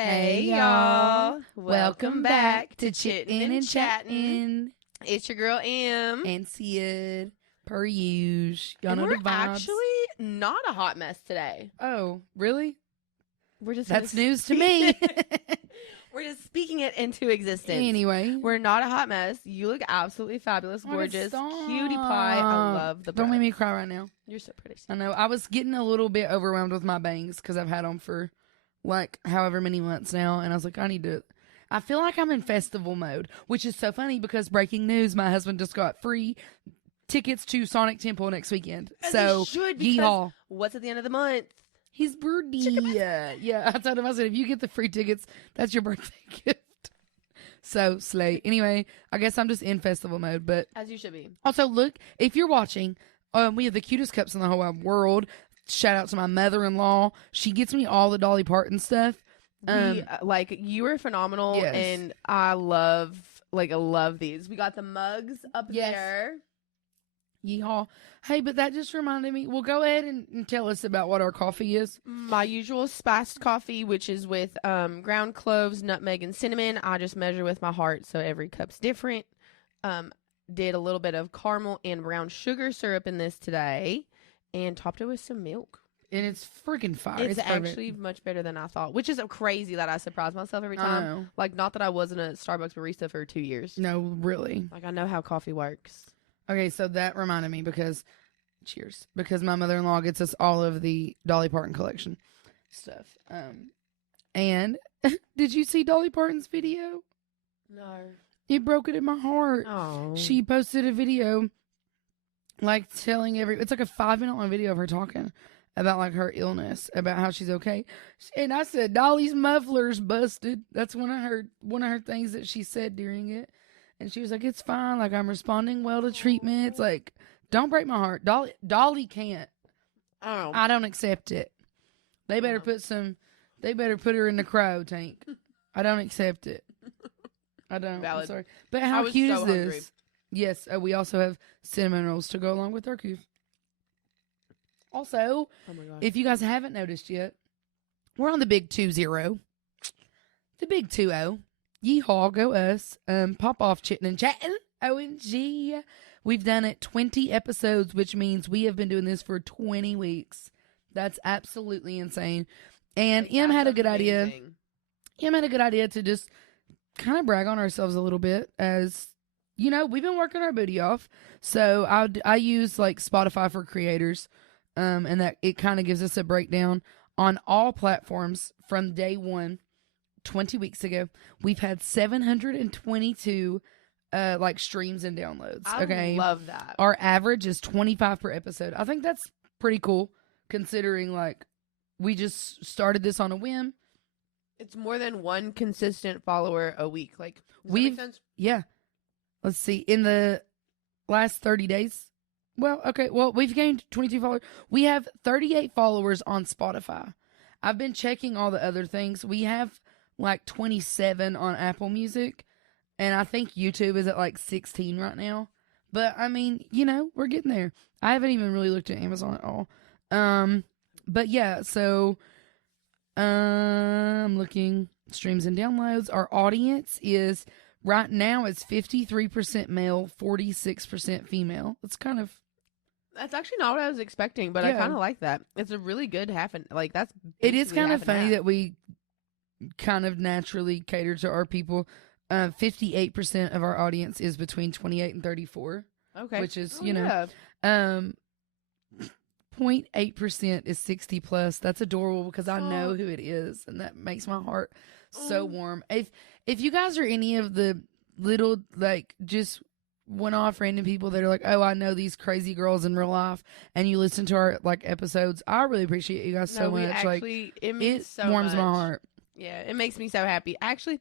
Hey, y'all. Welcome back to Chittin' and Chattin'. It's your girl, Em. And Sid, per usual. Y'all know we're the vibes. actually not a hot mess today. Oh, really? We're just That's news to me. We're just speaking it into existence. Anyway. We're not a hot mess. You look absolutely fabulous, gorgeous, cutie pie. I love the breath. Don't make me cry right now. You're so pretty. I know. I was getting a little bit overwhelmed with my bangs because I've had them for like however many months now. And I was like, I feel like I'm in festival mode, which is so funny because breaking news, my husband just got free tickets to Sonic Temple next weekend. As so, he should, yeehaw. What's at the end of the month? His birthday. Yeah, I told him, I said, if you get the free tickets, that's your birthday gift. So, slay. Anyway, I guess I'm just in festival mode. But as you should be. Also, look, if you're watching, we have the cutest cups in the whole wide world. Shout out to my mother-in-law. She gets me all the Dolly Parton stuff. You are phenomenal, yes. And I love these. We got the mugs up there. Yeehaw. Hey, but that just reminded me. Well, go ahead and tell us about what our coffee is. My usual spiced coffee, which is with ground cloves, nutmeg, and cinnamon. I just measure with my heart, so every cup's different. Did a little bit of caramel and brown sugar syrup in this today, and topped it with some milk. And it's freaking fire. It's actually much better than I thought, which is crazy that I surprise myself every time. Like, not that I wasn't a Starbucks barista for 2 years. No, really. Like, I know how coffee works. Okay, so that reminded me because my mother-in-law gets us all of the Dolly Parton collection stuff. And did you see Dolly Parton's video? No. It broke it in my heart. Oh. She posted a video, like, telling it's like a 5-minute long video of her talking about, like, her illness, about how she's okay. And I said, Dolly's muffler's busted. That's one of her things that she said during it. And she was like, it's fine. Like, I'm responding well to treatment. It's like, don't break my heart. Dolly can't. Oh. I don't accept it. They better put her in the cryo tank. I don't accept it. I don't. Valid. I'm sorry. But how cute is this? Hungry. Yes. We also have cinnamon rolls to go along with our cookies. Also, if you guys haven't noticed yet, we're on the big 2-0. The big 2-0. Yeehaw, go us. Pop off, Chittin' and Chattin'. OMG. We've done it 20 episodes, which means we have been doing this for 20 weeks. That's absolutely insane. And Em had a good idea. Em had a good idea to just kind of brag on ourselves a little bit, as, you know, we've been working our booty off. So I use like Spotify for creators, and that it kind of gives us a breakdown on all platforms from day one. 20 weeks ago, we've had 722 like streams and downloads. I love that. Our average is 25 per episode. I think that's pretty cool, considering like we just started this on a whim. It's more than one consistent follower a week. Like, does that make sense? Yeah. Let's see. In the last 30 days, we've gained 22 followers. We have 38 followers on Spotify. I've been checking all the other things. We have like 27 on Apple Music, and I think YouTube is at like 16 right now. But I mean, you know, we're getting there. I haven't even really looked at Amazon at all. But yeah, so I'm looking streams and downloads. Our audience is right now it's 53% male, 46% female. That's actually not what I was expecting, but I kind of like that. It's a really good it is kind of funny that we kind of naturally cater to our people. 58% of our audience is between 28 and 34. Okay. Which is, 0.8% is 60 plus. That's adorable because I know who it is, and that makes my heart so warm. If you guys are any of the little, like, just one-off random people that are like, oh, I know these crazy girls in real life, and you listen to our like episods, I really appreciate you guys so much. Actually, it warms my heart. Yeah, it makes me so happy. Actually,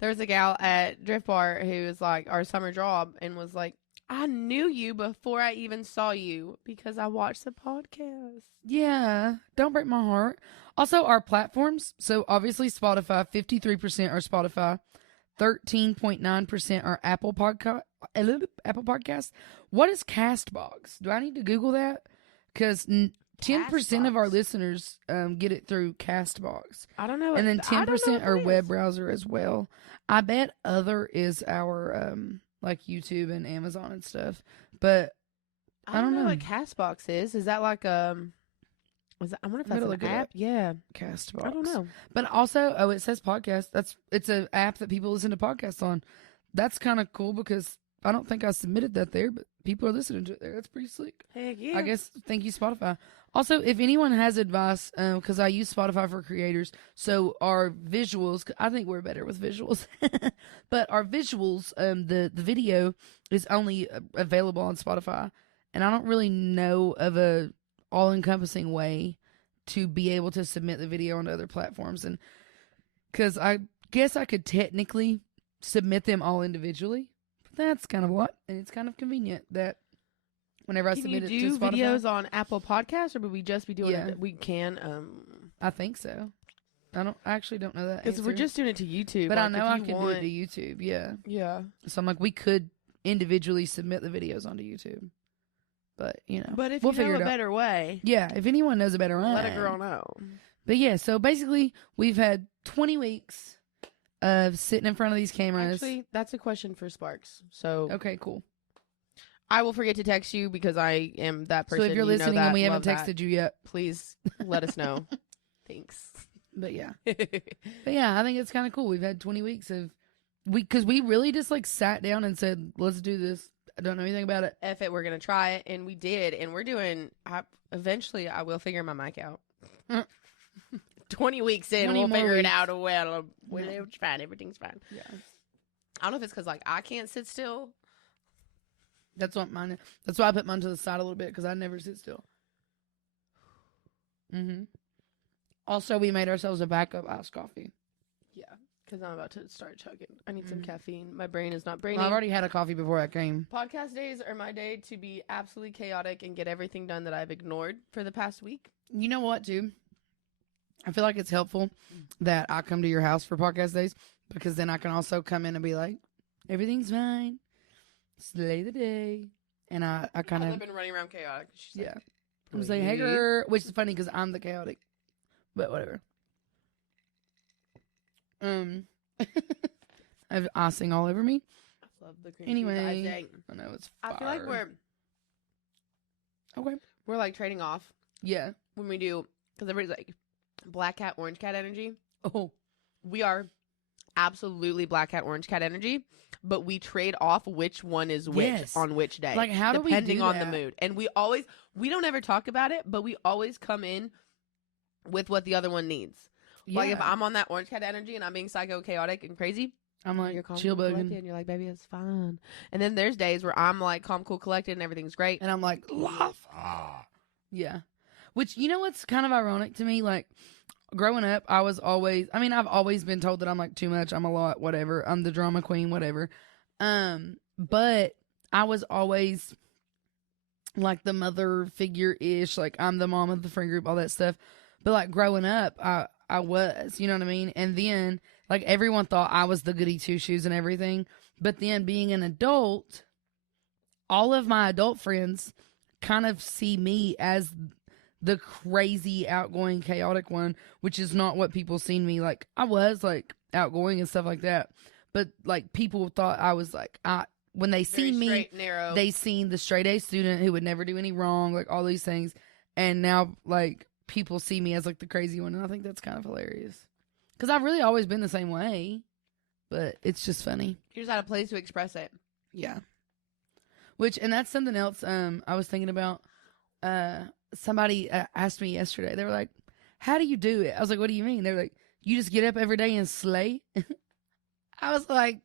there was a gal at Drift Bar who was like our summer job and was like, I knew you before I even saw you because I watched the podcast. Yeah, don't break my heart. Also, our platforms. So obviously Spotify, 53% are Spotify, 13.9% are Apple Podcast. What is Castbox? Do I need to Google that? Because 10% of our Castbox. listeners get it through Castbox. I don't know. And then I don't know 10% what are it web is. browser as well. I bet other is our like YouTube and Amazon and stuff. But I don't know know. what Castbox is. Is that like I wonder if I'm that's gonna an look it app. up. Yeah, Castbox. I don't know. But also, it says podcast. It's an app that people listen to podcasts on. That's kind of cool because I don't think I submitted that there, but people are listening to it there. That's pretty slick. Heck yeah. I guess thank you, Spotify. Also, if anyone has advice, because I use Spotify for creators, so our visuals, I think we're better with visuals, but our visuals, the video is only available on Spotify, and I don't really know of a all-encompassing way to be able to submit the video onto other platforms, and because I guess I could technically submit them all individually, but that's kind of a lot, and it's kind of convenient that whenever I Can submit you it do to Spotify, videos on Apple Podcasts, or would we just be doing Yeah. it? We can, I think so. I actually don't know that because we're answer. just doing it to YouTube. But I like, know if I you can want, do it to YouTube. Yeah. Yeah, So I'm like, we could individually submit the videos onto YouTube, but but if we'll you figure know it a out. better way, Yeah, if anyone knows a better way, let a girl know. But yeah, so basically, we've had 20 weeks of sitting in front of these cameras. Actually, that's a question for Sparks. So Okay, cool. I will forget to text you because I am that person. So if you're you know listening that, and we haven't love that. texted you yet, Please let us know. Thanks. but yeah, I think it's kind of cool. We've had 20 weeks of because we really just like sat down and said, let's do this. I don't know anything about it. If it, we're gonna try it, and we did, and we're doing. Eventually, I will figure my mic out. 20 weeks in, 20 we'll more figure it weeks. out. Well, it's fine. Everything's fine. Yeah. I don't know if it's because like I can't sit still. That's what mine. That's why I put mine to the side a little bit because I never sit still. Also, we made ourselves a backup iced coffee. Yeah, because I'm about to start chugging. I need some Mhm. caffeine. My brain is not braining. I've already had a coffee before I came. Podcast days are my day to be absolutely chaotic and get everything done that I've ignored for the past week. You know what, too? I feel like it's helpful that I come to your house for podcast days because then I can also come in and be like, everything's fine. Slay the day. And I kind I've of, been running around chaotic. She's yeah. like, I'm just like, hey, "Breathe." girl, which is funny because I'm the chaotic. But whatever. I have icing all over me. I love the cream cheese Anyway, icing. I know it's I feel like fire. Okay. we're like trading off Yeah. when we do, because everybody's like black cat, orange cat energy. Oh. We are absolutely black cat, orange cat energy, but we trade off which one is which Yes. on which day. Like, how do we depending do on the that? mood. And we don't ever talk about it, but we always come in with what the other one needs. Like if Yeah. I'm on that orange cat energy and I'm being psycho chaotic and crazy, I'm like, you're calm, chill cool, collected, bugging. and you're like, baby, it's fine. And then there's days where I'm like calm, cool, collected, and everything's great. And I'm like, love. Yeah. Which, you know what's kind of ironic to me? Like, growing up, I've always been told that I'm like too much, I'm a lot, whatever. I'm the drama queen, whatever. But I was always like the mother figure-ish, like I'm the mom of the friend group, all that stuff. But like growing up, I was, you know what I mean? And then like everyone thought I was the goody two-shoes and everything. But then being an adult, all of my adult friends kind of see me as the crazy, outgoing, chaotic one, which is not what people seen me. Like, I was, like, outgoing and stuff like that. But, like, people thought I was, like, when they Very seen me, straight, narrow. they seen the straight-A student who would never do any wrong, like, all these things. And now, like, people see me as, like, the crazy one. And I think that's kind of hilarious. Because I've really always been the same way. But it's just funny. You just had a place to express it. Yeah. And that's something else I was thinking about. Somebody asked me yesterday. They were like, how do you do it? I was like, what do you mean? They were like, you just get up every day and slay? I was like,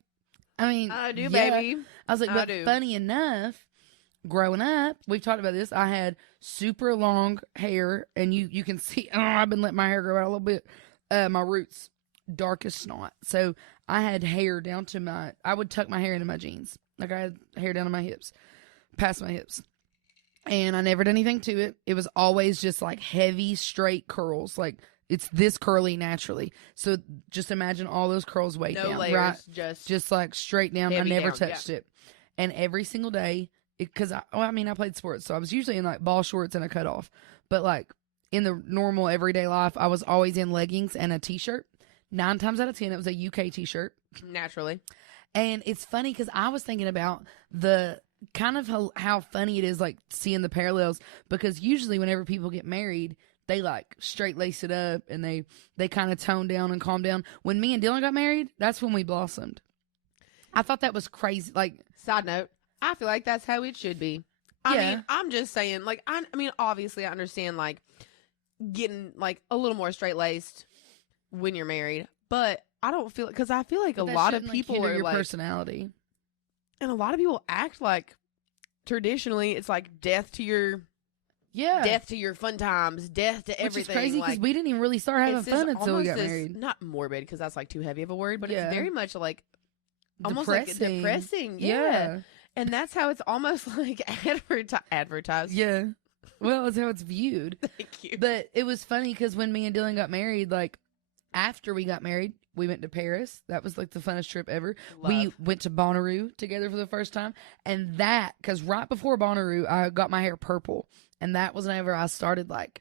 I mean, I do, yeah. baby. I was like, I but do. funny enough, growing up, we've talked about this. I had super long hair, and you can see, I've been letting my hair grow out a little bit. My roots, dark as snot. So I had hair down to I would tuck my hair into my jeans. Like I had hair down to my hips, past my hips. And I never did anything to it. It was always just like heavy, straight curls. Like it's this curly naturally. So just imagine all those curls way No down, layers, right? just Just like straight down. I heavy never down, touched it. And every single day, because I played sports, so I was usually in like ball shorts and a cutoff. But like in the normal everyday life, I was always in leggings and a t-shirt. 9 times out of 10, it was a UK t-shirt. Naturally. And it's funny because I was thinking about the kind of how funny it is, like seeing the parallels, because usually whenever people get married, they like straight lace it up and they kind of tone down and calm down. When me and Dylan got married, that's when we blossomed. I thought that was crazy. Like, side note, I feel like that's how it should be. I mean, I'm just saying, like, I mean, obviously I understand like getting like a little more straight laced when you're married, but I don't feel, because I feel like a lot of people are your like personality, and a lot of people act like traditionally it's like death to your fun times, death to everything. Which is crazy because like, we didn't even really start having fun until we got married. Not morbid, because that's like too heavy of a word, but it's very much like almost depressing. like depressing. Yeah. And that's how it's almost like advertised. Yeah. Well, it's how it's viewed. Thank you. But it was funny because when me and Dylan got married, like after we got married, we went to Paris. That was like the funnest trip ever. Love. We went to Bonnaroo together for the first time. And that, because right before Bonnaroo, I got my hair purple. And that was whenever I started like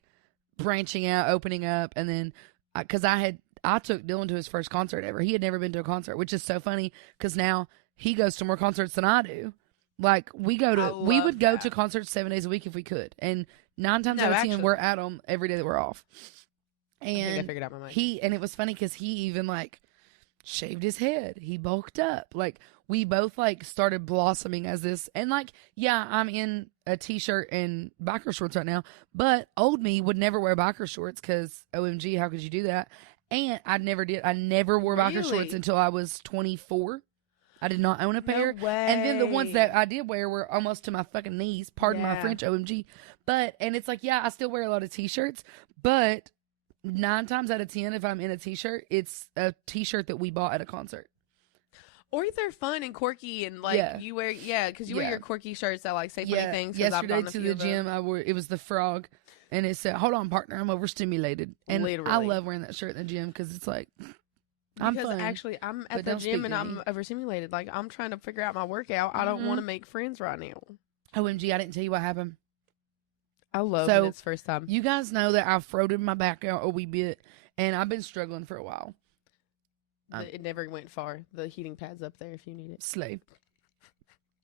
branching out, opening up. And then, because I took Dylan to his first concert ever. He had never been to a concert, which is so funny because now he goes to more concerts than I do. Like we would go to concerts 7 days a week if we could. And 9 times out of 10, we're at them every day that we're off. And I think I figured out my mind. And it was funny because he even like shaved his head. He bulked up. Like we both like started blossoming as this. And like, yeah, I'm in a t-shirt and biker shorts right now, but old me would never wear biker shorts because OMG, how could you do that? And I never did. I never wore biker shorts until I was 24. I did not own a pair. No way. And then the ones that I did wear were almost to my fucking knees. Pardon my French, OMG. And it's like, yeah, I still wear a lot of t-shirts, but 9 times out of 10, if I'm in a t-shirt, it's a t-shirt that we bought at a concert. Or they're fun and quirky and like you wear, because you wear your quirky shirts that like say funny things. Yesterday to the gym, it was the frog. And it said, "Hold on, partner, I'm overstimulated." And literally. I love wearing that shirt in the gym because it's like, because actually, I'm at the gym and I'm overstimulated. Like, I'm trying to figure out my workout. I don't want to make friends right now. OMG, I didn't tell you what happened. I love when it's first time. You guys know that I've froted my back out a wee bit, and I've been struggling for a while. It never went far. The heating pad's up there if you need it. Slave.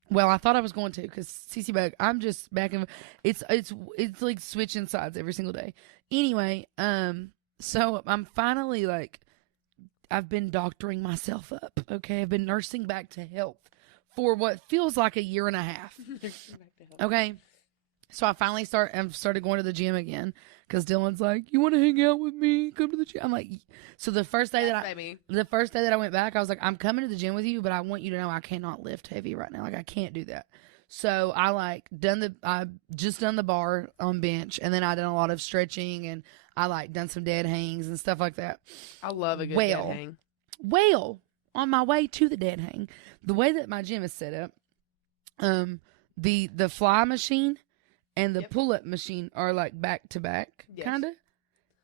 Well, I thought I was going to because CC Bug, I'm just back in. It's like switching sides every single day. Anyway, so I'm finally like, I've been doctoring myself up. Okay, I've been nursing back to health for what feels like a year and a half. Okay, so I finally started going to the gym again because Dylan's like, "You want to hang out with me? Come to the gym." I'm like, so the first day that I went back, I was like, "I'm coming to the gym with you, but I want you to know I cannot lift heavy right now. Like I can't do that." So I just done the bar on bench, and then I done a lot of stretching, and I like done some dead hangs and stuff like that. I love a good dead hang. Well, on my way to the dead hang, the way that my gym is set up, the fly machine and the pull-up machine are like back to back, kind of.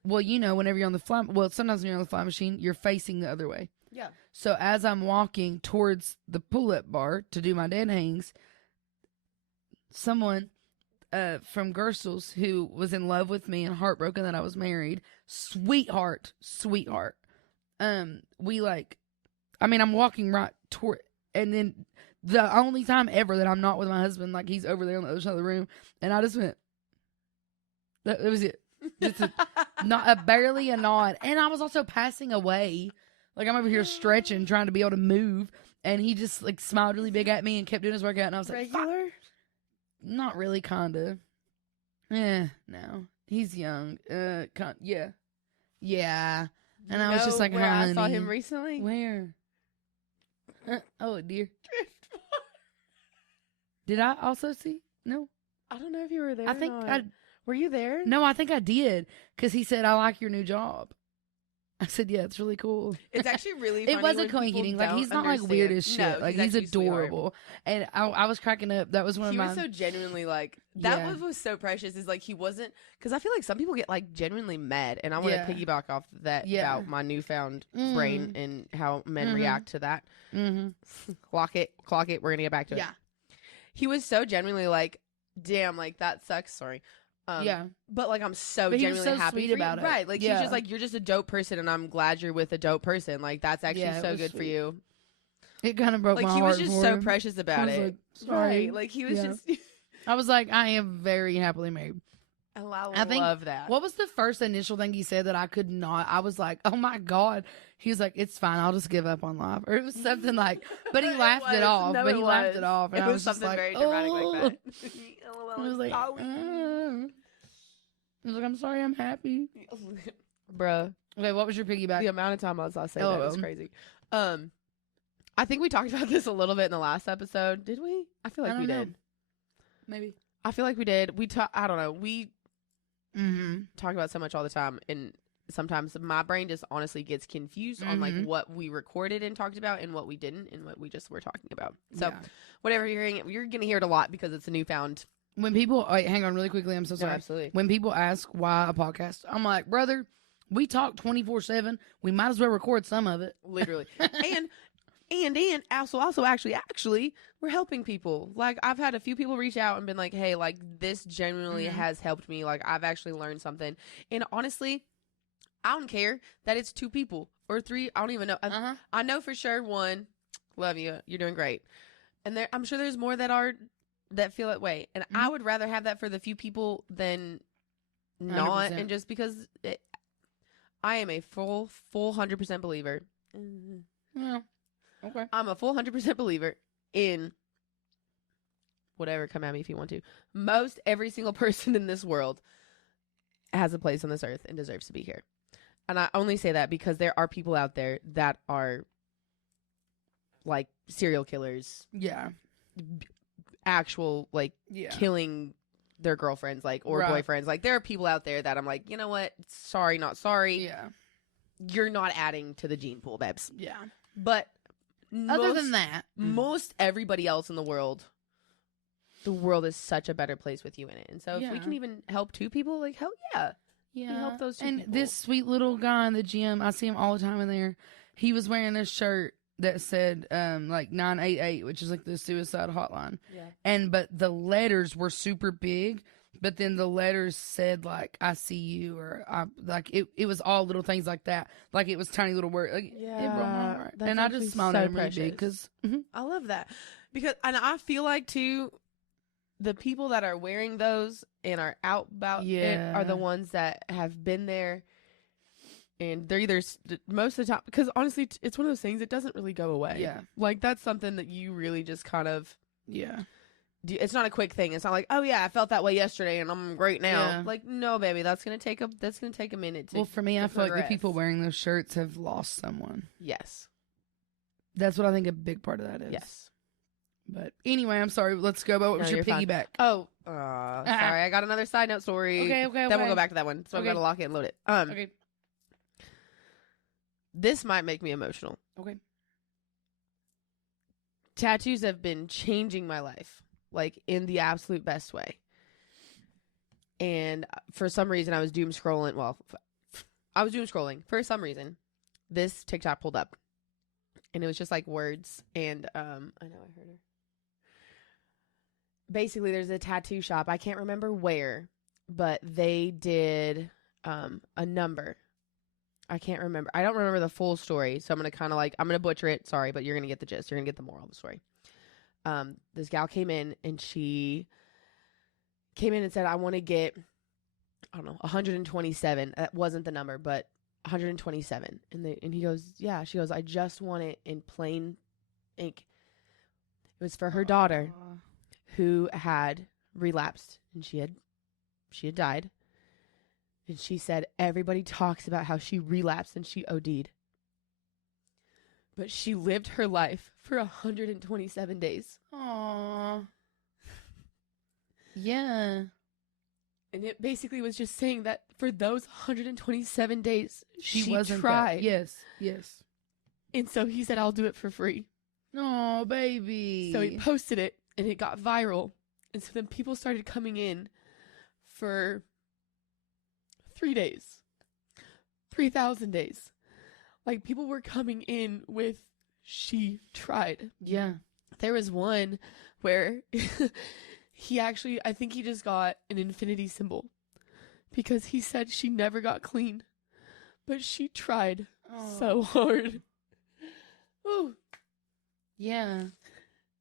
Well, you know, whenever you're on the fly, sometimes when you're on the fly machine, you're facing the other way. Yeah. So as I'm walking towards the pull-up bar to do my dead hangs, someone from Gerstels who was in love with me and heartbroken that I was married, sweetheart. I'm walking right toward, and then the only time ever that I'm not with my husband, like he's over there on the other side of the room, and I just went, that was it. Just barely a nod. And I was also passing away. Like I'm over here stretching, trying to be able to move, and he just like smiled really big at me and kept doing his workout, and I was like, regular? Not really, kinda. No. He's young. Yeah. And I was just like, where I saw him recently? Where? Oh, dear. Did I also see? No. I don't know if you were there. I think were you there? No, I think I did. Because he said, "I like your new job." I said, "Yeah, it's really cool." It's actually really funny. It wasn't coinciding. Like, he's not like weird as shit. No, like, he's adorable. And I was cracking up. That was one of my. He was so genuinely like, was so precious. Is like, he wasn't, because I feel like some people get like genuinely mad. And I want to piggyback off that about my newfound brain and how men react to that. Clock it. We're going to get back to it. Yeah. He was so genuinely like, damn, like that sucks. Sorry. Yeah. But like I'm so But he was genuinely so happy sweet for you. about it. Right. Like Yeah. he's just like, you're just a dope person and I'm glad you're with a dope person. Like that's actually Yeah, it so was good for sweet. you. It kind of broke Like my he heart was just for so him. precious I about was it. like, sorry. Right. Like he was Yeah. just I was like, I am very happily married. I think- love that. What was the first initial thing he said that I could not? I was like, oh my God. He was like, it's fine. I'll just give up on life. Or it was something like, but he laughed it off. No, but he laughed was. it off. And It I was was just something like, very dramatic oh. like that. I was like, I was like, I'm sorry, I'm happy. Bruh. Okay, what was your piggyback? The amount of time I saw say that was LOL. crazy. I think we talked about this a little bit in the last episode. Did we? I feel like we did. Maybe. I feel like we did. I don't know. We Mm-hmm. talk about so much all the time, and sometimes my brain just honestly gets confused on like Mhm. what we recorded and talked about and what we didn't and what we just were talking about. So Yeah. whatever you're hearing, you're gonna hear it a lot because it's a newfound. When people, wait, hang on really quickly. I'm so No, sorry. absolutely. When people ask why a podcast, I'm like, brother, we talk 24/7. We might as well record some of it. Literally. and also actually we're helping people. Like I've had a few people reach out and been like, hey, like this genuinely Mhm. has helped me. Like I've actually learned something. And honestly, I don't care that it's 2 people or 3. I don't even know. Uh-huh. I know for sure 1. Love you. You're doing great. And I'm sure there's more that feel that way. And I would rather have that for the few people than not. 100%. And just because I am a full 100% believer. Yeah. Okay. I'm a full 100% believer in whatever. Come at me if you want to. Most every single person in this world has a place on this earth and deserves to be here. And I only say that because there are people out there that are like serial killers, Yeah. actual like Yeah. killing their girlfriends, like or Right. boyfriends. Like there are people out there that I'm like, you know what? Sorry, not sorry. Yeah. You're not adding to the gene pool, babes. Yeah. But Other than that, most everybody else in the world is such a better place with you in it. And so if we Yeah. can even help 2 people, like hell yeah. yeah. help those 2 and people. this sweet little guy in the gym, I see him all the time in there. He was wearing a shirt that said like 988, which is like the suicide hotline. Yeah. But the letters were super big, but then the letters said like I see you, or I like it was all little things like that. Like it was tiny little words. Like it broke my heart. that's And I actually just smiled so at him really big precious. because I love that. Because and I feel like too the people that are wearing those and are out about it are the Yeah. ones that have been there. And they're either most of the time, because honestly, it's one of those things. It doesn't really go away. Yeah. Like that's something that you really just kind of. yeah. It's not a quick thing. It's not like, oh yeah, I felt that way yesterday and I'm great now. Yeah. Like no, baby, that's gonna take a minute. Well, for me, to I feel like the progress. people wearing those shirts have lost someone. Yes. That's what I think a big part of that is. Yes. But anyway, I'm sorry. Let's go. But what No, was your you're fine. piggyback? Oh, sorry. I got another side note story. Okay. Then we'll go back to that one. So I'm Okay. gonna lock it and load it. Okay. This might make me emotional. Okay. Tattoos have been changing my life, like in the absolute best way. And for some reason, I was doom scrolling. Well, I was doom scrolling for some reason. This TikTok pulled up, and it was just like words. And I know I heard her. Basically, there's a tattoo shop. I can't remember where, but they did a number. I can't remember. I don't remember the full story, so I'm going to kind of like, I'm going to butcher it. Sorry, but you're going to get the gist. You're going to get the moral of the story. This gal came in, and she came in and said, I want to get, I don't know, 127. That wasn't the number, but 127. And he goes, yeah. She goes, I just want it in plain ink. It was for her daughter who had relapsed, and she had died. And she said, everybody talks about how she relapsed and she OD'd. But she lived her life for 127 days. Aww. Yeah. And it basically was just saying that for those 127 days, she wasn't tried. that. Yes. Yes. And so he said, I'll do it for free. Oh, baby. So he posted it, and it got viral. And so then people started coming in for 3 days, 3,000 days. Like, people were coming in with, she tried. Yeah. There was one where he actually, I think he just got an infinity symbol. because he said she never got clean, but she tried so hard. Ooh. Yeah.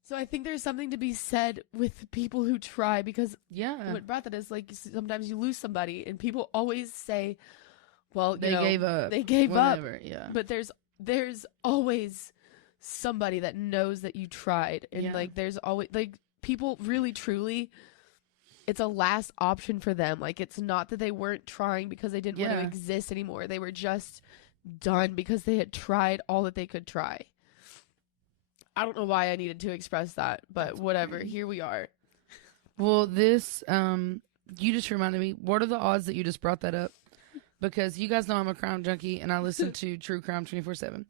So I think there's something to be said with people who try, because Yeah. what brought that is, like, sometimes you lose somebody and people always say, well, They gave up. They gave Whatever. up. Yeah. But there's always somebody that knows that you tried. And like there's always, like, people really truly, it's a last option for them. Like, it's not that they weren't trying because they didn't want to exist anymore. They were just done because they had tried all that they could try. I don't know why I needed to express that, but that's whatever. Here we are. Well, this, you just reminded me, what are the odds that you just brought that up? Because you guys know I'm a crime junkie and I listen to true crime 24/7.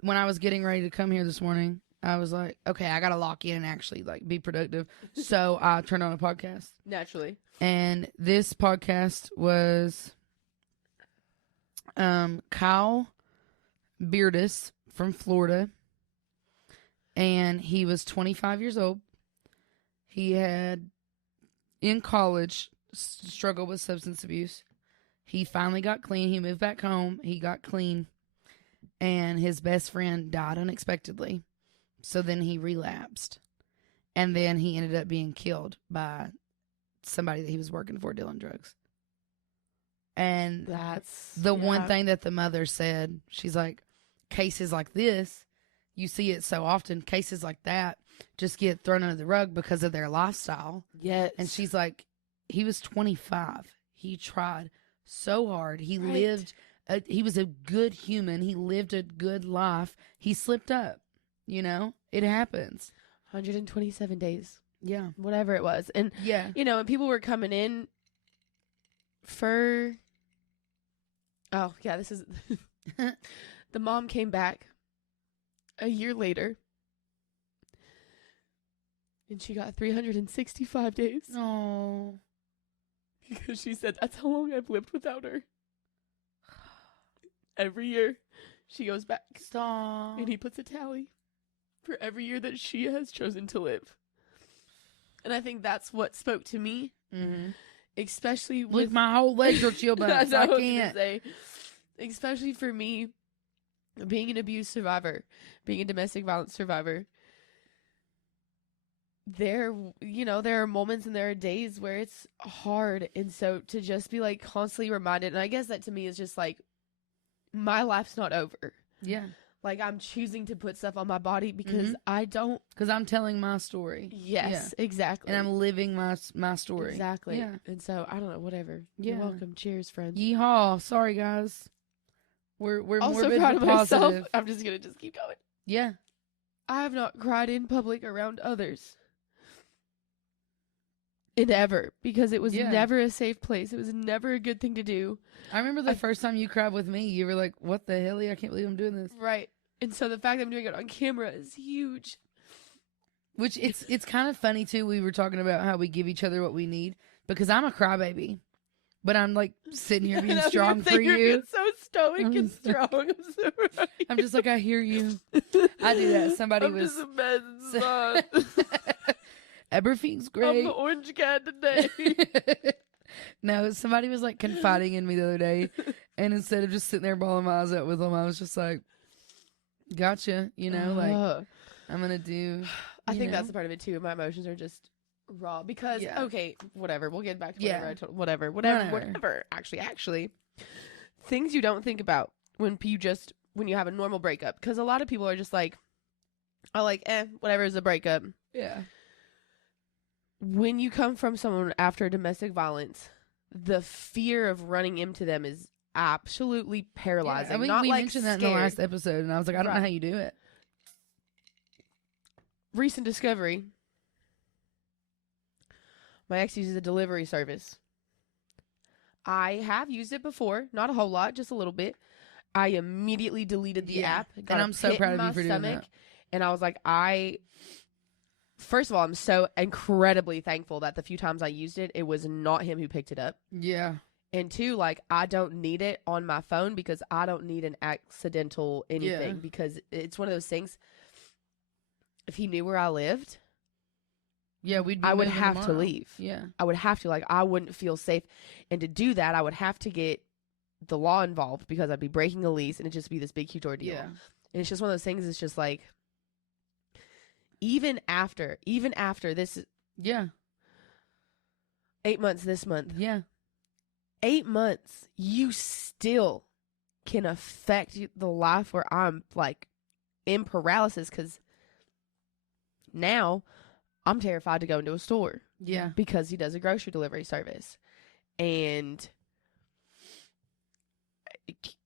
When I was getting ready to come here this morning, I was like, okay, I got to lock in and actually like be productive. So I turned on a podcast. Naturally. And this podcast was Kyle Beardis from Florida. And he was 25 years old. He had, in college, struggled with substance abuse. He finally got clean. He moved back home. He got clean. And his best friend died unexpectedly. So then he relapsed. And then he ended up being killed by somebody that he was working for dealing drugs. And that's the one thing that the mother said, she's like, cases like this, you see it so often, cases like that just get thrown under the rug because of their lifestyle. Yes. And she's like, he was 25. He tried so hard. He lived, he was a good human. He lived a good life. He slipped up, you know, it happens. 127 days. Yeah. Whatever it was. And, you know, and people were coming in for, oh, yeah, this is, the mom came back a year later. And she got 365 days. Oh. Because she said, that's how long I've lived without her. Every year, she goes back. Stop. And he puts a tally for every year that she has chosen to live. And I think that's what spoke to me. Mm-hmm. Especially with... Look, my whole legs are chill bumps. I can't. Say. Especially for me, being an abuse survivor, being a domestic violence survivor. There are moments and there are days where it's hard. And so to just be like constantly reminded, and I guess that to me is just like, my life's not over. Yeah. Like, I'm choosing to put stuff on my body because because I'm telling my story. Yes, exactly. And I'm living my story. Exactly. Yeah. And so, I don't know, whatever. Yeah. You're welcome. Cheers, friends. Yeehaw. Sorry, guys. We're also morbid proud but of myself. positive. I'm just going to keep going. Yeah. I have not cried in public around others. In ever. Because it was never a safe place. It was never a good thing to do. I remember the first time you cried with me, you were like, what the hell? I can't believe I'm doing this. Right. And so the fact that I'm doing it on camera is huge. Which it's kind of funny too. We were talking about how we give each other what we need, because I'm a crybaby, but I'm like sitting here being strong for you. You're so stoic and strong. I'm so right. I'm just like, I hear you. I do that. Somebody I'm was just a mess inside. Everything's great. I'm the orange cat today. No, somebody was like confiding in me the other day, and instead of just sitting there bawling my eyes out with them, I was just like, gotcha, you know, like I'm gonna do. I think that's the part of it too. My emotions are just raw because okay, whatever. We'll get back to whatever I told. Whatever. Actually, things you don't think about when you have a normal breakup, because a lot of people are just like, whatever is a breakup. Yeah. When you come from someone after domestic violence, the fear of running into them is absolutely paralyzing. Yeah, I mean, Not we like mentioned scared. that in the last episode, and I was like, I don't know how you do it. Recent discovery. My ex uses a delivery service. I have used it before, not a whole lot, just a little bit. I immediately deleted the app. And I'm so proud of you for doing that. And I was like, first of all, I'm so incredibly thankful that the few times I used it, it was not him who picked it up. Yeah. And two, like, I don't need it on my phone because I don't need an accidental anything because it's one of those things. If he knew where I lived, Yeah, we'd be I would moving have to tomorrow. leave. Yeah. I would have to, like, I wouldn't feel safe. And to do that, I would have to get the law involved because I'd be breaking a lease and it'd just be this big, huge ordeal. Yeah. And it's just one of those things. It's just like, even after this, Yeah. 8 months this month, Yeah. 8 months, you still can affect the life where I'm like in paralysis because now I'm terrified to go into a store. Yeah. Because he does a grocery delivery service. And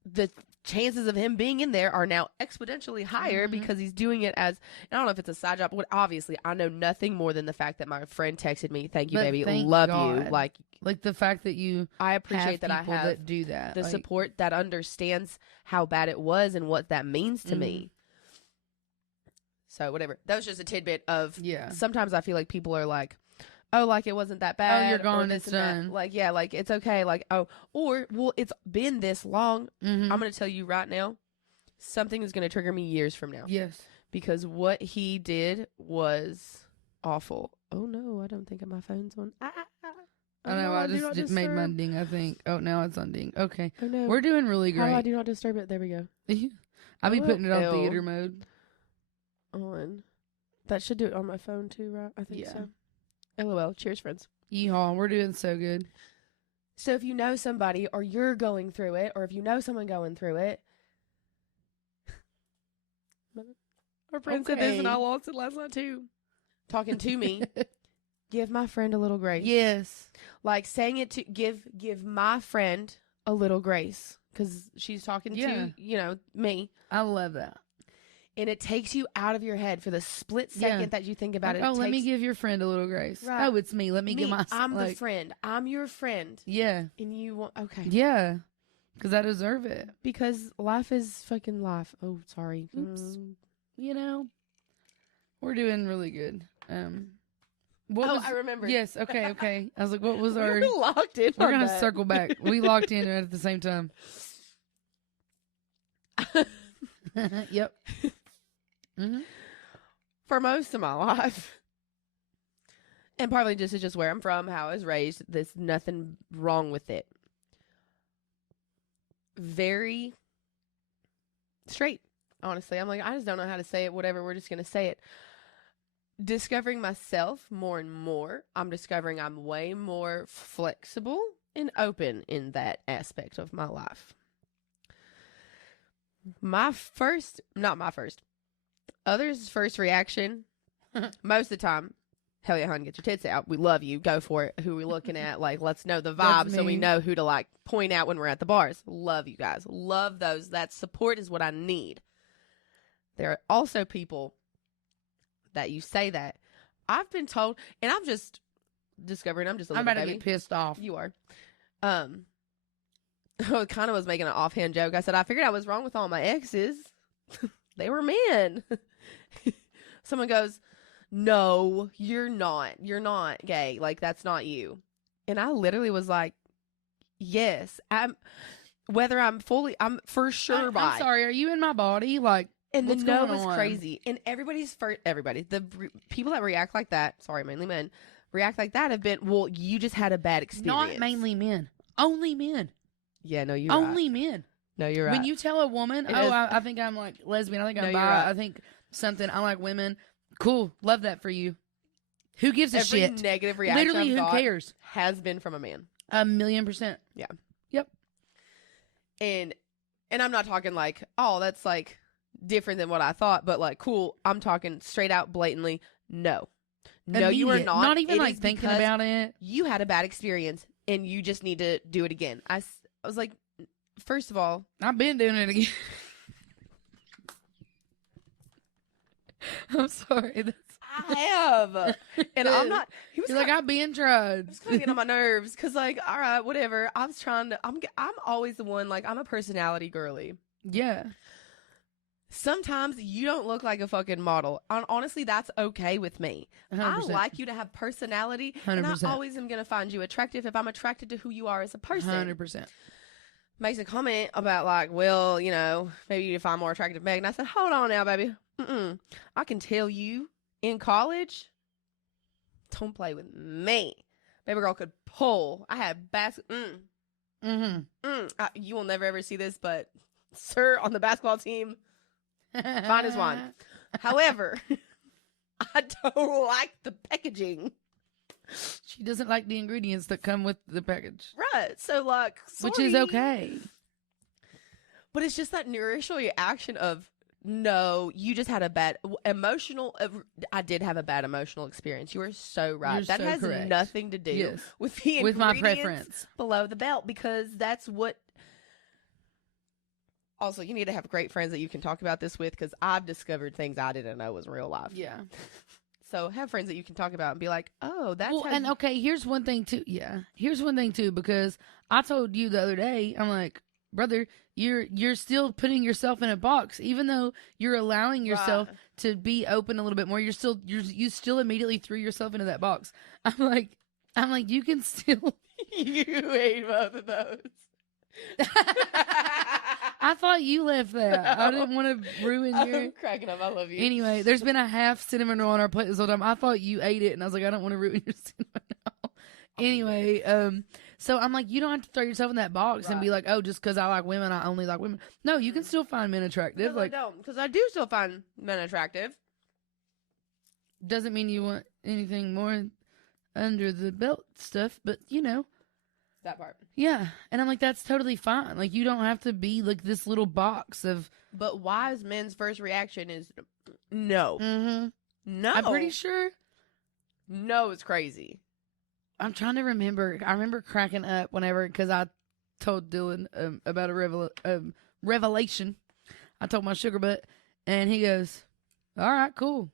the chances of him being in there are now exponentially higher because he's doing it as, I don't know if it's a side job. Obviously, I know nothing more than the fact that my friend texted me, thank you, But baby, thank love God. you. Like the fact that you I appreciate that I people have that do that. the support that understands how bad it was and what that means to me. So whatever. That was just a tidbit of, sometimes I feel like people are like, oh, like it wasn't that bad. Oh, you're gone, or it's done. Like, yeah, like it's okay. Like, oh, or, well, it's been this long. I'm going to tell you right now, something is going to trigger me years from now. Yes. Because what he did was awful. Oh, no, I don't think my phone's on. I know, I just made my ding, I think. Oh, now it's on ding. Okay. Oh, no. We're doing really great. How do I do not disturb it? There we go. I'll be putting it on Ew. theater mode. On. That should do it on my phone too, right? I think so. LOL. Cheers, friends. Yeehaw. We're doing so good. So if you know somebody or you're going through it or if you know someone going through it. Our friend said this and I lost it last night too. Talking to me. Give my friend a little grace. Yes. Like saying it to give my friend a little grace. Because she's talking to, me. I love that. And it takes you out of your head for the split second that you think about it. Oh, let me give your friend a little grace. Right. Oh, it's me. Let me give my. I'm the friend. I'm your friend. Yeah. And you want okay. Yeah, because I deserve it. Because life is fucking life. Oh, sorry. Oops. We're doing really good. I remember. Yes. Okay. I was like, what was our? We're locked in. We're gonna circle back. We locked in at the same time. Yep. For most of my life, and partly just where I'm from, how I was raised, there's nothing wrong with it. Very straight, honestly. I'm like, I just don't know how to say it. Whatever, we're just gonna say it. Discovering myself more and more, I'm discovering I'm way more flexible and open in that aspect of my life. Others' first reaction, most of the time, hell yeah, honey, get your tits out. We love you. Go for it. Who we looking at? Like, let's know the vibe so we know who to, like, point out when we're at the bars. Love you guys. Love those. That support is what I need. There are also people that you say that. I've been told, and I'm just discovering I'm just a little baby. I'm about to get pissed off. You are. I kind of was making an offhand joke. I said, I figured I was wrong with all my exes. They were men. Someone goes, no, you're not. You're not gay. Like, that's not you. And I literally was like, yes. I'm for sure bi. I'm sorry, are you in my body? Like, and the no was crazy. And the people that react like that, sorry, mainly men, react like that have been, well, you just had a bad experience. Not mainly men. Only men. Yeah, no, you're only men. No, you're right. When you tell a woman, I think I'm like lesbian, I think I'm bi, right. I think something, I like women. Cool, love that for you. Who gives a shit? Every negative reaction literally, who cares? Has been from a man. 1,000,000%. Yeah. Yep. And I'm not talking like, oh, that's like different than what I thought, but like, cool. I'm talking straight out, blatantly. No, you are not. Not even like thinking about it. You had a bad experience, and you just need to do it again. I was like, first of all, I've been doing it again. I'm sorry. I have, and I'm not. He was like, I've been tried. It's kind of getting on my nerves because, like, all right, whatever. I was trying to. I'm always the one. Like, I'm a personality girly. Yeah. Sometimes you don't look like a fucking model. And honestly, that's okay with me. 100%. I like you to have personality, 100%. and I always am going to find you attractive if I'm attracted to who you are as a person. 100%. Makes a comment about like, well, maybe you find more attractive Meg. And I said, hold on now, baby. I can tell you in college, Don't play with me. Baby girl could pull. I had you will never ever see this, but sir on the basketball team, fine as wine. However, I don't like the packaging. She doesn't like the ingredients that come with the package. Right. So, like, sorry. Which is okay. But it's just that initial reaction of, no, you just had a bad emotional. I did have a bad emotional experience. You are so right. You're that so has correct. nothing to do with the with my ingredients preference below the belt, because that's what. Also, you need to have great friends that you can talk about this with, because I've discovered things I didn't know was real life. Yeah. So have friends that you can talk about and be like, oh, that's well, how and okay, here's one thing too. Yeah, here's one thing too, because I told you the other day, I'm like, brother, you're still putting yourself in a box, even though you're allowing yourself to be open a little bit more. You still immediately threw yourself into that box. I'm like, you can still. You hate both of those. I thought you left that. I didn't want to ruin your. I'm cracking up. I love you. Anyway, there's been a half cinnamon roll on our plate this whole time. I thought you ate it, and I was like, I don't want to ruin your cinnamon roll. Anyway, so I'm like, you don't have to throw yourself in that box and be like, oh, just because I like women, I only like women. No, you can still find men attractive. Like, I don't, because I do still find men attractive. Doesn't mean you want anything more under the belt stuff, but you know. That part. Yeah. And I'm like, that's totally fine. Like, you don't have to be like this little box of. But wise men's first reaction is no. Mm-hmm. No. I'm pretty sure. No, it's crazy. I'm trying to remember. I remember cracking up whenever, because I told Dylan about a revelation. I told my sugar butt, and he goes, all right, cool.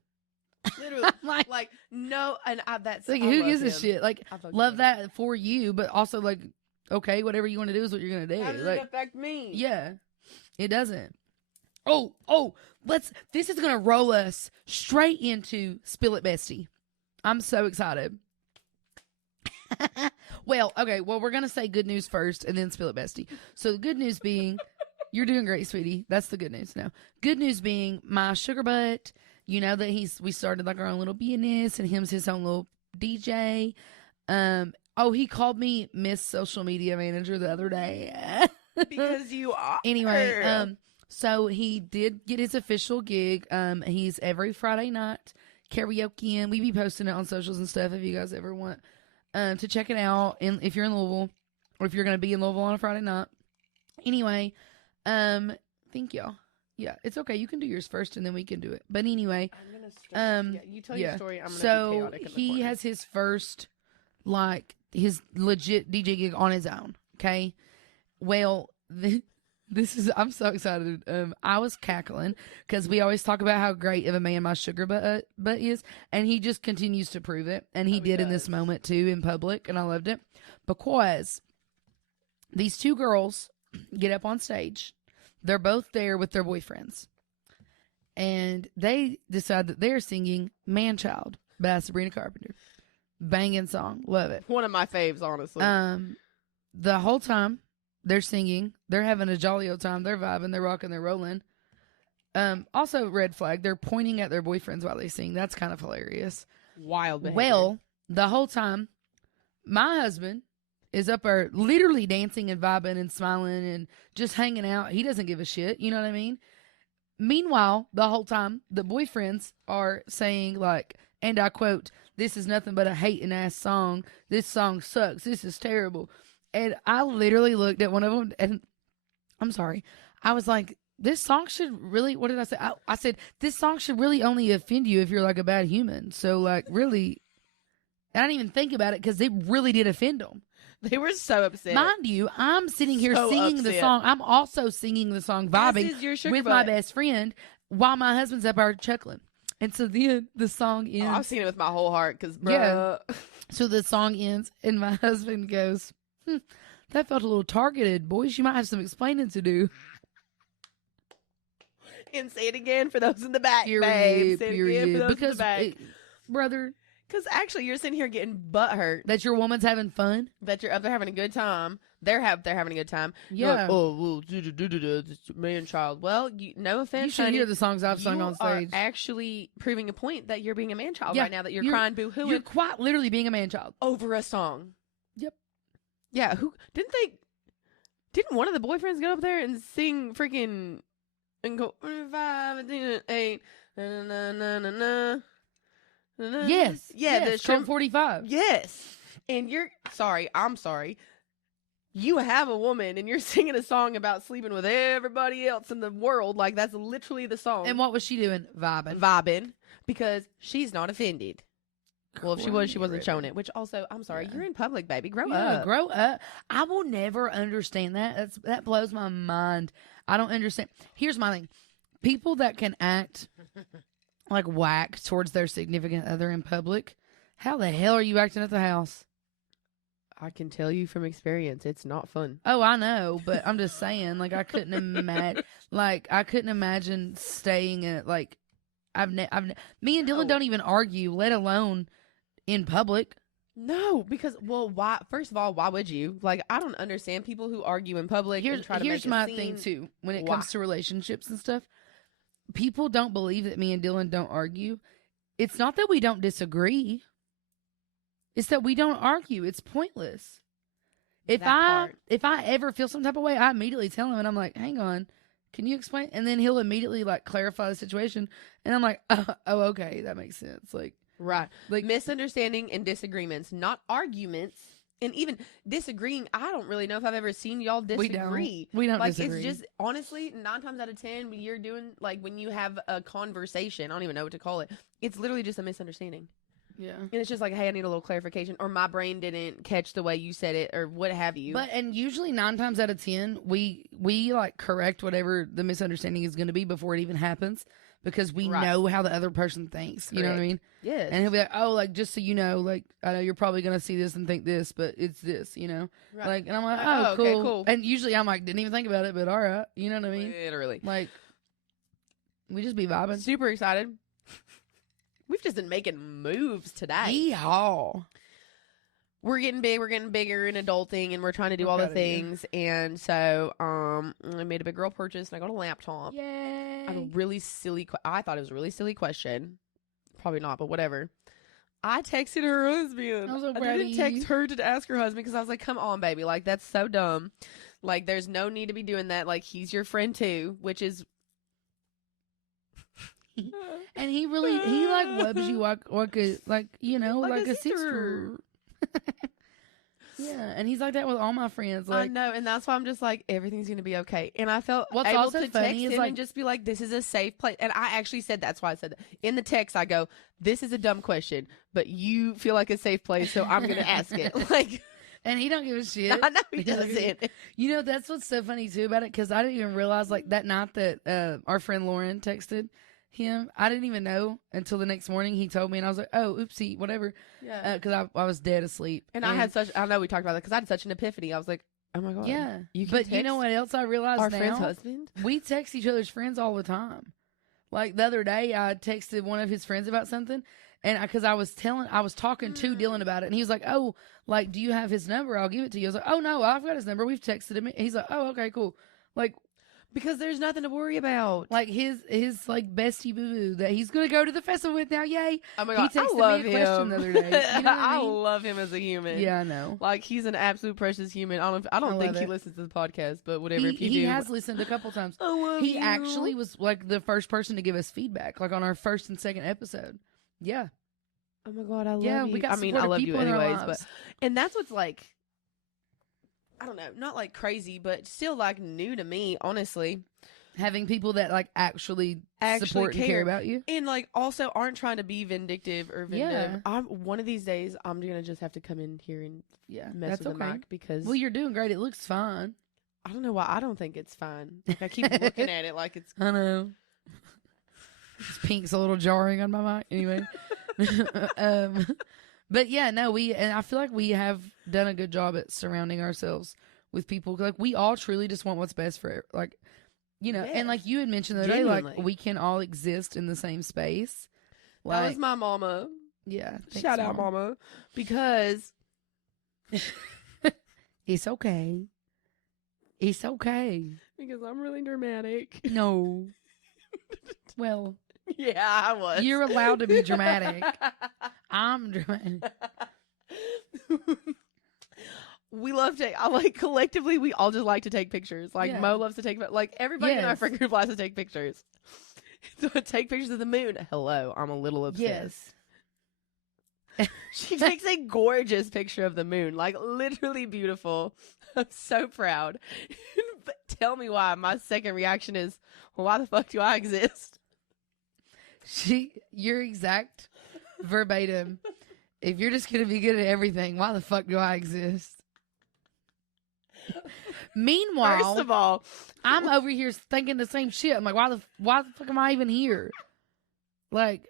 Literally, like no, and that's like, who gives a shit? Like, love that for you, but also like, okay, whatever you want to do is what you're gonna do. How does like, it affect me? Yeah, it doesn't. Oh, this is gonna roll us straight into Spill It Bestie. I'm so excited. Well, we're gonna say good news first, and then Spill It Bestie. So the good news being, you're doing great, sweetie. That's the good news now. Good news being, my sugar butt. You know that we started like our own little business, and him's his own little DJ. He called me Miss Social Media Manager the other day. Because you are. Anyway, so he did get his official gig. He's every Friday night karaoke, and we be posting it on socials and stuff if you guys ever want to check it out. And if you're in Louisville, or if you're gonna be in Louisville on a Friday night. Anyway, thank y'all. Yeah, it's okay. You can do yours first, and then we can do it. But anyway, I'm gonna you tell your story. I'm gonna be chaotic in the he corner. has his first, like, his legit DJ gig on his own. Okay, well, this is, I'm so excited. I was cackling because we always talk about how great of a man my sugar butt is, and he just continues to prove it. And he did in this moment too, in public, and I loved it because these two girls get up on stage. They're both there with their boyfriends. And they decide that they're singing Man Child by Sabrina Carpenter. Banging song. Love it. One of my faves, honestly. The whole time they're singing, they're having a jolly old time. They're vibing, they're rocking, they're rolling. Also, red flag, they're pointing at their boyfriends while they sing. That's kind of hilarious. Wild behavior. Well, the whole time, my husband is up there literally dancing and vibing and smiling and just hanging out. He doesn't give a shit. You know what I mean? Meanwhile, the whole time, the boyfriends are saying, like, and I quote, "This is nothing but a hating ass song. This song sucks. This is terrible." And I literally looked at one of them, and I'm sorry. I was like, this song should really, what did I say? I said, this song should really only offend you if you're like a bad human. So, like, really, I didn't even think about it because it really did offend them. They were so upset. Mind you, I'm sitting here singing the song. I'm also singing the song, vibing with my best friend while my husband's up there chuckling. And so then the song ends. I've seen it with my whole heart because, yeah. So the song ends, and my husband goes, that felt a little targeted. Boys, you might have some explaining to do. And say it again for those in the back, period, babe. Say period. It again for those because, in the back. brother. Because actually, you're sitting here getting butthurt that your woman's having fun. that you're up there having a good time. They're having a good time. You're Yeah. like, oh, well, this man child. Well, no offense, You should honey, hear the songs I've sung you on stage. are actually proving a point that you're being a man child Yeah, right now. That you're you're- crying boo-hooing You're quite literally being a man child. over a song. Yep. Yeah. Who didn't one of the boyfriends get up there and sing freaking and go 5, 8, na na na na na. Yes. Yeah, yes. the Trump shrimp. 45. Yes. And I'm sorry. You have a woman and you're singing a song about sleeping with everybody else in the world. Like, that's literally the song. And what was she doing? Vibing. Vibing. Because she's not offended. Well, if she was, she wasn't Right. showing it. Which also, I'm sorry, Yeah. you're in public, baby. Grow Yeah, up. grow up. I will never understand that. That blows my mind. I don't understand. Here's my thing. People that can act like whack towards their significant other in public, how the hell are you acting at the house? I can tell you from experience, it's not fun. Oh, I know, but I'm just saying, like, I couldn't imagine staying in, like, me and Dylan No. don't even argue, let alone in public. No, because, well, why? First of all, why would you? Like, I don't understand people who argue in public and try to Here's make my a scene. thing too. When it Why? comes to relationships and stuff, people don't believe that me and Dylan don't argue. It's not that we don't disagree. It's that we don't argue. It's pointless. If That part. I ever feel some type of way, I immediately tell him, and I'm like, "Hang on, can you explain?" And then he'll immediately like clarify the situation, and I'm like, "Oh, okay, that makes sense." Right. Like Misunderstanding and disagreements, not arguments. And even disagreeing, I don't really know if I've ever seen y'all disagree. we don't Like, disagree. it's just, honestly, 9 times out of 10, when you're doing, like, when you have a conversation, I don't even know what to call it, it's literally just a misunderstanding. yeah. And it's just like, hey, I need a little clarification, or my brain didn't catch the way you said it, or what have you. But and usually 9 times out of 10, we like correct whatever the misunderstanding is going to be before it even happens because we Right. know how the other person thinks. You know what I Correct. mean? yes. And he'll be like, "Oh, like just so you know, like I know you're probably going to see this and think this, but it's this, you know." Right. Like, and I'm like, Oh, "Oh, okay, cool. cool. And usually I'm like, "Didn't even think about it, but all right." You know what I mean? Literally. Like we just be vibing. Super excited. We've just been making moves today. Yeehaw. We're getting big, we're getting bigger in adulting, and we're trying to do I'm all the proud of you. things. And so, I made a big girl purchase, and I got a laptop. I have a Yay. really silly. I thought it was a really silly question. Probably not, but whatever. I texted her husband. I'm so I proud of didn't text you. her to ask her husband because I was like, "Come on, baby! Like, that's so dumb. Like, there's no need to be doing that. Like, he's your friend too, which is." And he like loves you like a like you know like a sister. Yeah, and he's like that with all my friends. I Like, know, and that's why I'm just like, everything's gonna be okay. And I felt What's able also to funny text is, him like- and just be like, "This is a safe place." And I actually said that's why I said that in the text. I go, "This is a dumb question, but you feel like a safe place, so I'm gonna ask it." Like, and he don't give a shit. I know he He doesn't. doesn't. You know, that's what's so funny too about it because I didn't even realize like that night that our friend Lauren texted him. I didn't even know until the next morning he told me, and I was like, "Oh, oopsie, whatever," Yeah. because I was dead asleep. And I know we talked about that because I had such an epiphany. I was like, "Oh my god, yeah. you can But you know text what else I realized our now? friend's husband." We text each other's friends all the time. Like the other day, I texted one of his friends about something, and because I was talking to Dylan about it, and he was like, "Oh, like, do you have his number? I'll give it to you." I was like, "Oh no, I've got his number. We've texted him." He's like, "Oh, okay, cool." Because there's nothing to worry about. Like his like bestie boo boo that he's gonna go to the festival with now. Yay! Oh my He god, I texted me love a him. question the other day. You know what I I mean? love him as a human. Yeah, I know. Like, he's an absolute precious human. I don't I think love he it. listens to the podcast, but whatever. If you He do, has listened a couple times. I love He you. actually was like the first person to give us feedback, like on our first and second episode. Yeah. Oh my god, I love Yeah, you. we got I mean, I supportive love you people in our anyways, but lives. and that's what's like, I don't know, not like crazy, but still like new to me, honestly. Having people that like actually support and care care. about you. And like also aren't trying to be vindictive or vindictive. Yeah. One of these days I'm gonna just have to come in here and Yeah, mess that's with the okay. mic because Well, you're doing great. It looks fine. I don't know why I don't think it's fine. Like, I keep looking at it like it's I know. This pink's a little jarring on my mic. Anyway. But yeah, no, and I feel like we have done a good job at surrounding ourselves with people. Like, we all truly just want what's best for, like, you know, Yes. and like you had mentioned the other day, like, Genuinely. we can all exist in the same space. that Like, was my mama. Yeah. Shout out, Mama. Because it's okay. It's okay. Because I'm really dramatic. No. Well, yeah, I was. You're allowed to be dramatic. I'm dramatic. We love to, collectively, we all just like to take pictures. Like, Mo loves to take, everybody in our friend group likes to take pictures. So take pictures of the moon. Hello, I'm a little obsessed. Yes. She takes a gorgeous picture of the moon, literally beautiful. I'm so proud. But tell me why. My second reaction is, well, why the fuck do I exist? Your exact verbatim. If you're just going to be good at everything, why the fuck do I exist? Meanwhile, first of all, I'm over here thinking the same shit. I'm like, why the fuck am I even here? Like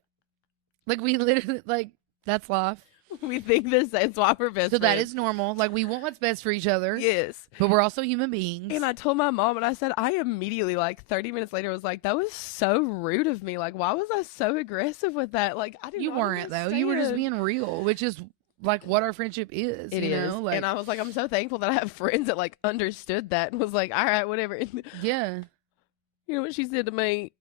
we literally, that's life. We think this, that's why we're best friends. That is normal. We want what's best for each other. Yes. But we're also human beings. And I told my mom, and I said, I immediately, 30 minutes later, was like, that was so rude of me. Why was I so aggressive with that? I didn't You weren't, though. You were just being real, which is, what our friendship is. It is. Know? And I was like, I'm so thankful that I have friends that, understood that and was like, all right, whatever. Yeah. You know what she said to me?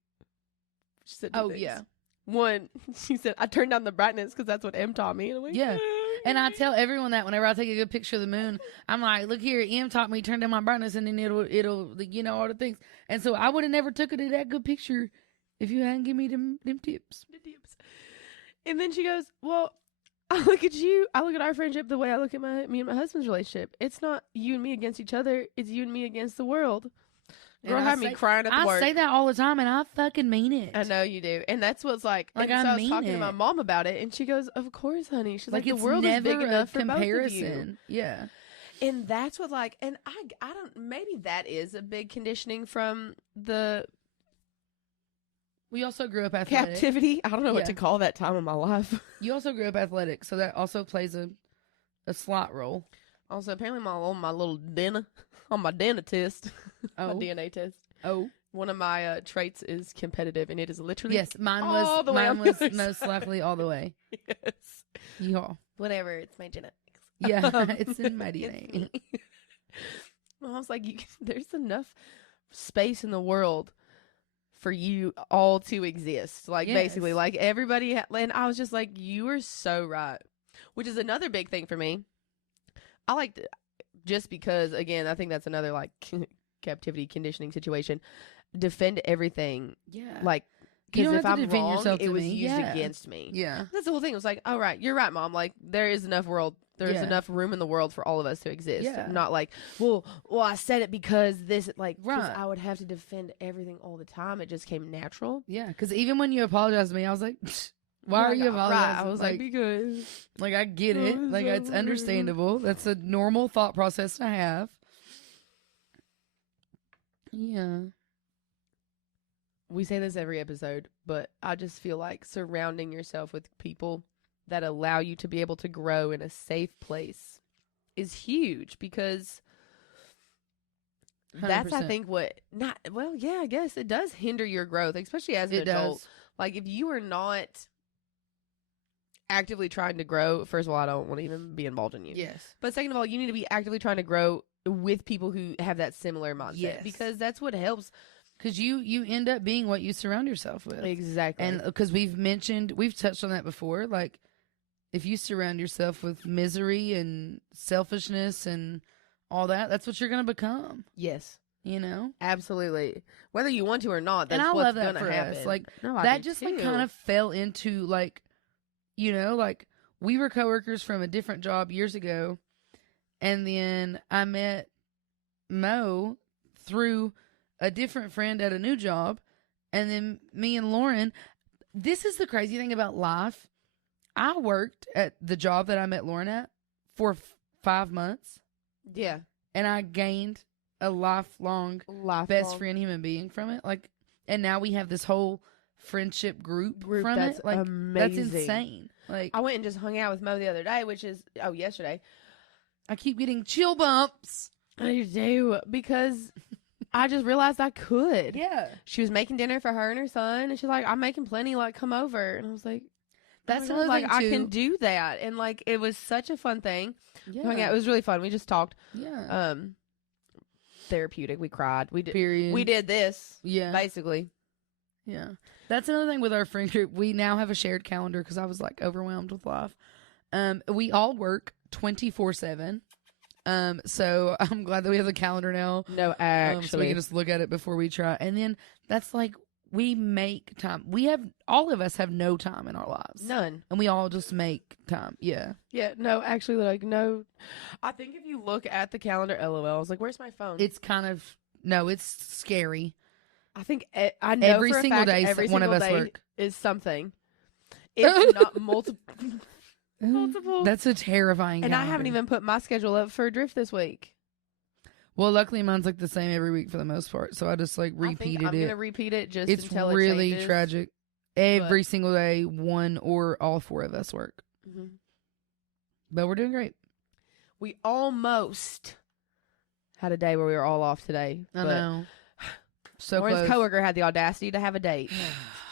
She said, oh, yeah. One, she said, I turned down the brightness because that's what M taught me. And I'm like, yeah. And I tell everyone that whenever I take a good picture of the moon, I'm like, look here, M taught me turn down my brightness and then it'll all the things. And so I would have never took it in that good picture if you hadn't given me them tips. The tips. And then she goes, well, I look at you, I look at our friendship the way I look at me and my husband's relationship. It's not you and me against each other. It's you and me against the world. Girl had me crying at the work. I say that all the time, and I fucking mean it. I know you do. And that's what's and so I was talking to my mom about it, and she goes, of course, honey. She's like the world is big enough for both of you. Yeah. And that's what, and I don't, maybe that is a big conditioning from the... We also grew up athletic. Captivity? I don't know what to call that time in my life. You also grew up athletic, so that also plays a slight role. Also, apparently on my little DNA, on my DNA test, my DNA test. Oh. One of my traits is competitive, and it is literally mine was most likely all the way. Yes. Yeah. Whatever, it's my genetics. Yeah, it's in my DNA. I was like, there's enough space in the world for you all to exist. Basically, everybody, and I was just like, you are so right. Which is another big thing for me. I like to, just because, again, I think that's another, captivity conditioning situation. Defend everything. Yeah. Because if I'm wrong, it was used against me. Yeah. That's the whole thing. It was like, oh, right, you're right, Mom. There is enough there's enough room in the world for all of us to exist. Yeah. Not well, I said it because this, right. I would have to defend everything all the time. It just came natural. Yeah, because even when you apologized to me, I was like, why are you apologizing? Right. I was like, because. I get it. It's understandable. That's a normal thought process to have. Yeah. We say this every episode, but I just feel like surrounding yourself with people that allow you to be able to grow in a safe place is huge, because 100%. That's, I think, I guess it does hinder your growth, especially as an adult. If you are not actively trying to grow, first of all, I don't want to even be involved in you. Yes. But second of all, you need to be actively trying to grow with people who have that similar mindset. Yes. Because that's what helps. Because you end up being what you surround yourself with. Exactly. And because we've touched on that before, if you surround yourself with misery and selfishness and all that, that's what you're going to become. Yes. Absolutely. Whether you want to or not, that's and I what's love that going to for happen. Us. That just kind of fell into we were coworkers from a different job years ago, and then I met Mo through a different friend at a new job, and then me and Lauren. This is the crazy thing about life. I worked at the job that I met Lauren at for 5 months. Yeah. And I gained a lifelong best friend human being from it. And now we have this whole friendship group from that's it. amazing. That's insane. I went and just hung out with Mo the other day, yesterday. I keep getting chill bumps. I do, because I just realized I could. Yeah. She was making dinner for her and her son, and she's like, I'm making plenty, come over. And I was like, That's oh my God, another like thing I too. can do that, and like it was such a fun thing. Yeah. It was really fun. We just talked. Yeah. Therapeutic. We cried. We did. Period. We did this. Yeah. Basically. Yeah. That's another thing with our friend group. We now have a shared calendar because I was like overwhelmed with life. We all work 24/7. So I'm glad that we have a calendar now. No, So we actually. can just look at it before we try. And then that's like, we make time. All of us have no time in our lives. None. And we all just make time. Yeah. Yeah, no, actually, like, no. I think if you look at the calendar, LOL, I was like, where's my phone? It's kind of, no, it's scary. I think, I know Every for a single fact, day every one of single us day work. is something. It's not multiple. That's a terrifying And calendar. I haven't even put my schedule up for a drift this week. Well, luckily mine's like the same every week for the most part. So I just like repeated I'm going to it. repeat it just It's until it really changes. tragic. Every single day, one or all four of us work. Mm-hmm. But we're doing great. We almost had a day where we were all off today. I know. So Lauren's close. coworker had the audacity to have a date.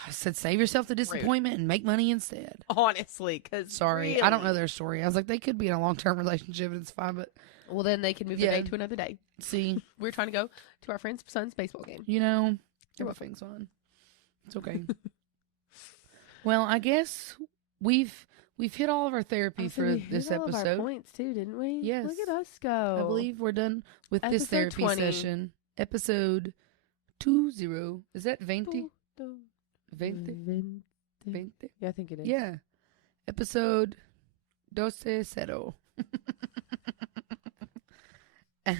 I said, save yourself the disappointment and make money instead. Honestly, because Sorry, I don't know their story. I was like, they could be in a long-term relationship and it's fine, but well, then they can move the date to another day. see, We're trying to go to our friend's son's baseball game. you know, everything's fine. It's okay. Well, I guess we've hit all of our therapy for this all of our episode. points too, didn't we? Yes. Look at us go. I believe we're done with this Episode therapy 20. session. Episode 20. Is that 20? 20? 20? Yeah, I think it is. Yeah. Episode 12. I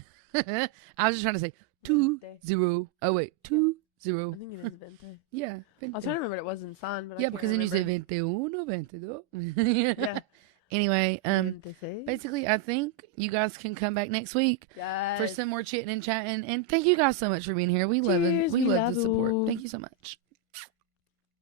was just trying to say 20. Oh, wait. 20. I think it is 20. Yeah. I was trying to remember what it was in sign, but I Yeah, can't because then you say remember. 21, 22. Yeah. Anyway, 26. basically, I think you guys can come back next week for Yes. some more chitting and chatting. And thank you guys so much for being here. We love it. Cheers, We we love the love support. you. Thank you so much.